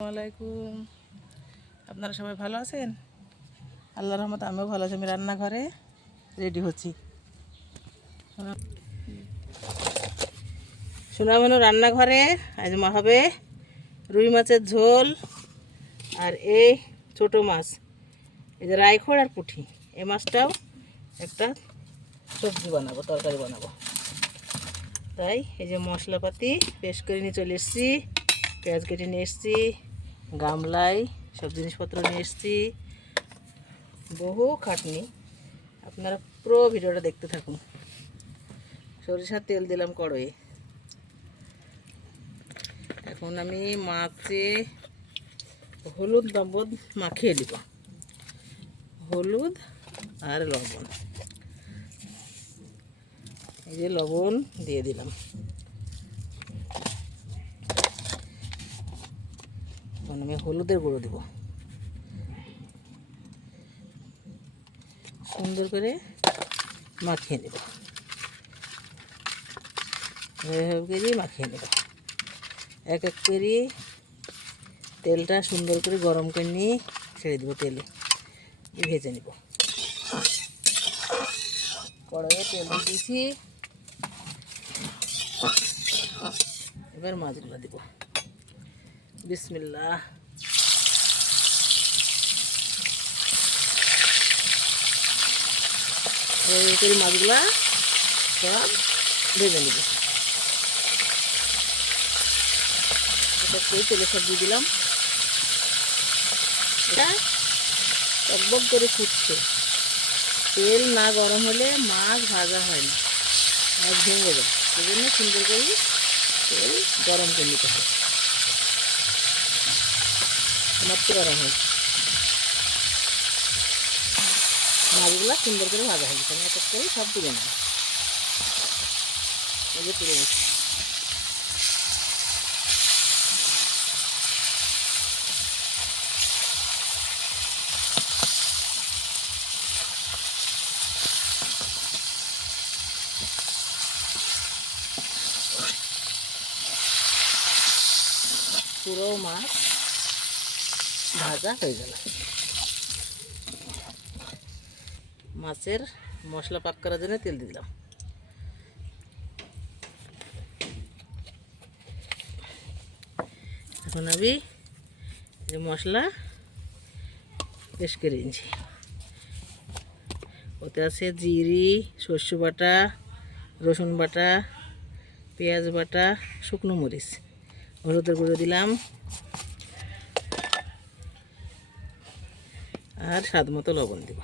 আসসালামাইকুম। আপনারা সবাই ভালো আছেন? আল্লাহর রহমতে আমিও ভালো আছি। আমি রান্নাঘরে রেডি হচ্ছি। সোনামনু রান্নাঘরে আজ হবে রুই মাছের ঝোল আর এই ছোট মাছ, এই যে রায়খোড় আর পুঁটি, এই মাছটাও একটা সবজি বানাবো, তরকারি বানাবো। তাই এই যে মশলাপাতি পেস্ট করে নিয়ে চলে এসেছি, পেঁয়াজ কেটে নিয়ে এসেছি, গামলায় সব জিনিসপত্র নিয়ে এসেছি, বহু খাটনি। আপনারা পুরো ভিডিওটা দেখতে থাকুন। সরিষার তেল দিলাম কড়াইয়ে। এখন আমি মাছে হলুদ লবণ মাখিয়ে দিব, হলুদ আর লবণ। এই যে লবণ দিয়ে দিলাম। এখন আমি হলুদের গুঁড়ো দেব, সুন্দর করে মাখিয়ে নেব, এভাবে মাখিয়ে নেব। এক এক করে তেলটা সুন্দর করে গরম করে নিয়ে ছেড়ে দেবো, তেলে ভেজে নেব। কড়াইয়ে তেল দিয়ে দিয়েছি, এবার মাছগুলো দেব। বিসমিল্লাহ। এই করে মাছগুলা সব ভেজে নেব। তেলে সব দিয়ে দিলাম। এটা টকবক করে ফুটছে। তেল না গরম হলে মাছ ভাজা হয় না, মাছ ভেঙে যায়। সেই জন্য সুন্দর করে তেল গরম করে নিতে হয়। আমার তো গরম হয়, মাছগুলো সুন্দর করে ভাজা হয়ে গেছে। আমি এক করে সব তুলে নেব। এই যে তুলে নিচ্ছি। পুরো মাছ ভাজা হয়ে গেল। মাছের মশলা পাক করার জন্য তেল দিলাম। এখন আমি এই মশলা পেস্ট করে নিয়েছি। ওতে আছে জিরি, সর্ষে বাটা, রসুন বাটা, পেঁয়াজ বাটা, শুকনো মরিচ, হলুদের গুঁড়ো দিলাম আর স্বাদ মতো লবণ দিব।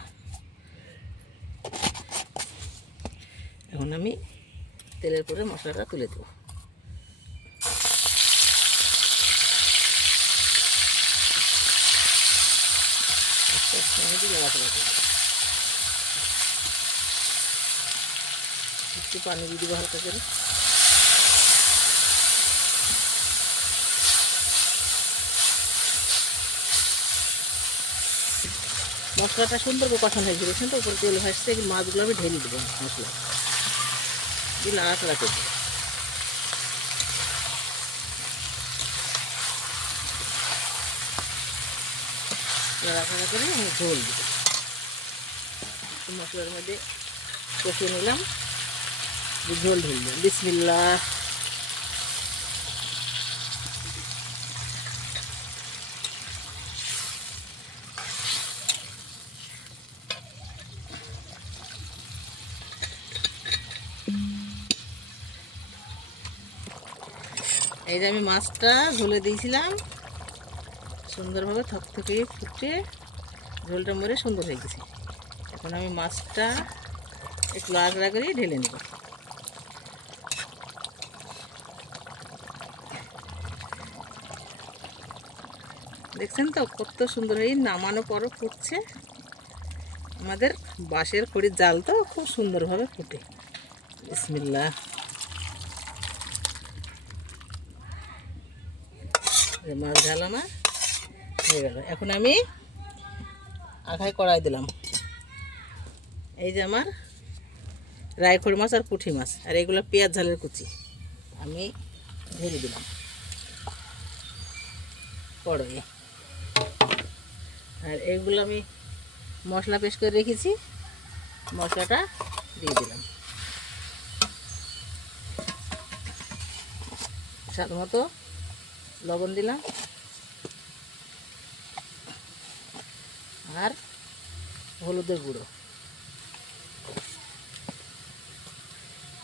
এখন আমি তেলের পরে মশলাটা তুলে দেব। একটু পানি দিয়ে দিব হালকা করে। মশলাটা সুন্দর করে কষানো হয়ে গেছে, তো উপরে তেল ভাসছে। মাছগুলো আমি ঢেলে দেবো মশলা দিয়ে, নাড়াচাড়া করবো। নাড়াচাড়া করে আমি ঝোল দেবো। মশলার মধ্যে কষিয়ে নিলাম, ঝোল ঢেললাম। বিসমিল্লাহ। এই যে আমি মাছটা ঝোলে দিয়েছিলাম, সুন্দরভাবে থকথকে ফুটে ঝোলটা মরে সুন্দর হয়ে গেছে। এখন আমি মাছটা একটু লাড়া করে ঢেলে নেব। দেখছেন তো কত সুন্দর হয়ে নামানো পরও ফুটছে। আমাদের বাঁশের খড়ির জাল তো খুব সুন্দরভাবে ফুটে। বিসমিল্লাহ। মাছ ঢালা না হয়ে গেল। এখন আমি আখায় কড়াই দিলাম। এই যে আমার রায়খোড় মাছ আর পুঁটি মাছ, আর এগুলো পেঁয়াজ ঝালের কুচি আমি ঢেলে দিলাম। কড়াইয়ে। আর এগুলো আমি মশলা পেস্ট করে রেখেছি, মশলাটা দিয়ে দিলাম। স্বাদ মতো লবণ দিলাম, আর হলুদের গুঁড়ো,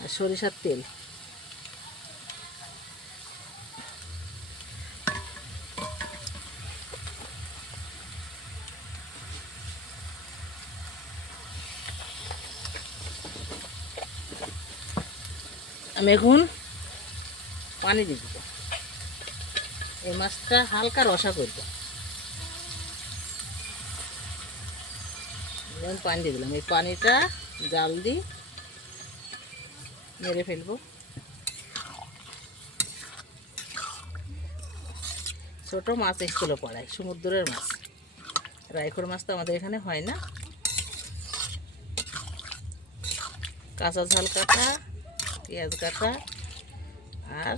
আর সরিষার তেল। আমি এখন পানি দিয়ে দিব। এই মাছটা হালকা রসা করব। যেমন পানি দিয়ে দিলাম, এই পানিটা জাল দিয়ে মেরে ফেলবো। ছোট মাছ এসেছিলো পড়ায়, সমুদ্রের মাছ। রায়খোর মাছ তো আমাদের এখানে হয় না। কাঁচা ঝাল কাটা, পেঁয়াজ কাটা, আর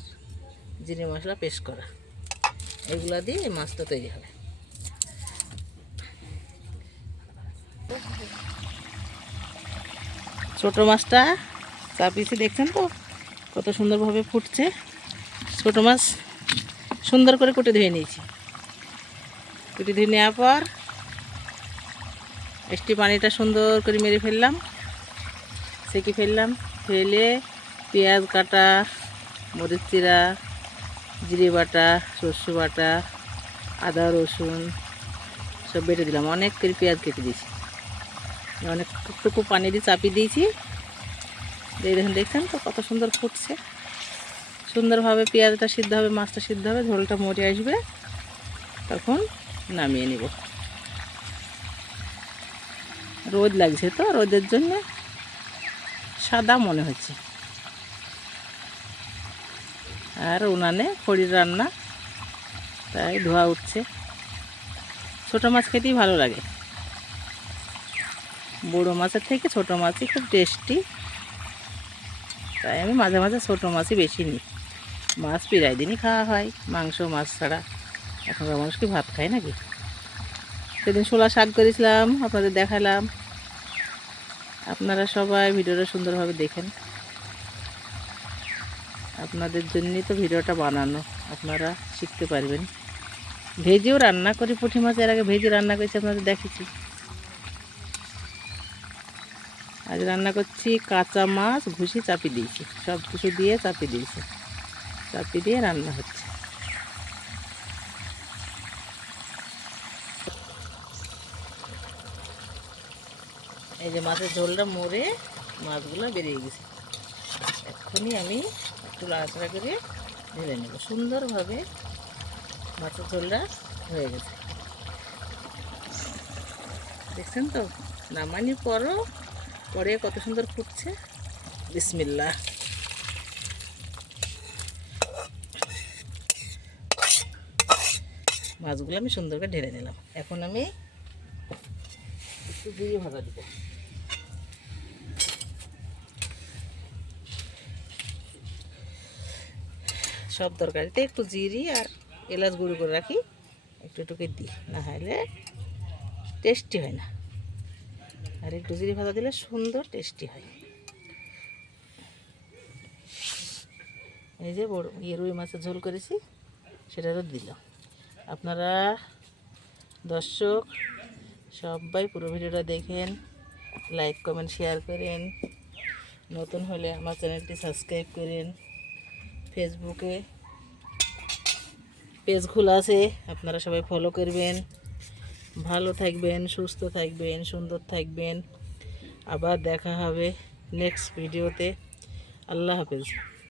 জিরে মশলা পেস্ট করা, এগুলো দিয়ে এই মাছটা তৈরি হবে। ছোট মাছটা চাপিয়েছি, দেখছেন তো কত সুন্দরভাবে ফুটছে। ছোট মাছ সুন্দর করে কুটে ধুয়ে নিয়েছি। কুটে ধুয়ে নেওয়ার পর একটি পানিটা সুন্দর করে মেরে ফেললাম, সেঁকে ফেললাম। ফেলে পেঁয়াজ কাটা, মরিচ চিরা, জিরে বাটা, সর্ষে বাটা, আদা রসুন সব বেটে দিলাম। অনেক করে পেঁয়াজ কেটে দিয়েছি, অনেকটুকু পানি দিয়ে চাপিয়ে দিয়েছি। দেখুন, দেখছেন তো কত সুন্দর ফুটছে। সুন্দরভাবে পেঁয়াজটা সিদ্ধ হবে, মাছটা সিদ্ধ হবে, ঝোলটা মরে আসবে, তখন নামিয়ে নিব। রোদ লাগছে তো, রোদের জন্য সাদা মনে হচ্ছে। আর উনানে খড়ির রান্না, তাই ধোয়া উঠছে। ছোটো মাছ খেতেই ভালো লাগে, বড় মাছের থেকে ছোটো মাছই খুব টেস্টি। তাই আমি মাঝে মাঝে ছোটো মাছই বেশি নিই। মাছ প্রায় দিনই খাওয়া হয়, মাংস মাছ ছাড়া এখনকার মানুষ কি ভাত খায় নাকি? সেদিন ছোলা শাক করেছিলাম, আপনাদের দেখালাম। আপনারা সবাই ভিডিওটা সুন্দরভাবে দেখেন, আপনাদের জন্যই তো ভিডিওটা বানানো, আপনারা শিখতে পারবেন। ভেজেও রান্না করি পুঁটি মাছ, এর আগে ভেজে রান্না করেছি, আপনাদের দেখেছি। আজ রান্না করছি কাঁচা মাছ, ঘুষি চাপিয়ে দিয়েছি, সব কিছু দিয়ে চাপিয়ে দিয়েছি, চাপিয়ে দিয়ে রান্না হচ্ছে। এই যে মাছের ঝোলটা মরে মাছগুলো বেরিয়ে গেছে। এখনই আমি একটু লাড়াচাড়া করে ঢেলে নেব। সুন্দরভাবে মাছের ঝোলটা হয়ে গেছে, দেখছেন তো। নামানি পরে কত সুন্দর ফুটছে। বিসমিল্লাহ। মাছগুলো আমি সুন্দর করে ঢেলে নিলাম। এখন আমি একটু জিরে ভাজা দিব। সব তরকারিতে একটু জিরি আর এলাচ গুঁড়ো করে রাখি, একটু একটুকে দিই, না হলে টেস্টি হয় না। আর একটু জিরে ভাজা দিলে সুন্দর টেস্টি হয়। এই যে বড় রুই মাছের ঝোল করেছি, সেটারও দিলাম। আপনারা দর্শক সবাই পুরো ভিডিওটা দেখেন, লাইক কমেন্ট শেয়ার করেন। নতুন হলে আমার চ্যানেলটি সাবস্ক্রাইব করেন। ফেসবুকে পেজ খোলা আছে, আপনারা সবাই ফলো করবেন। ভালো থাকবেন, সুস্থ থাকবেন, সুন্দর থাকবেন। আবার দেখা হবে নেক্সট ভিডিওতে। আল্লাহ হাফেজ।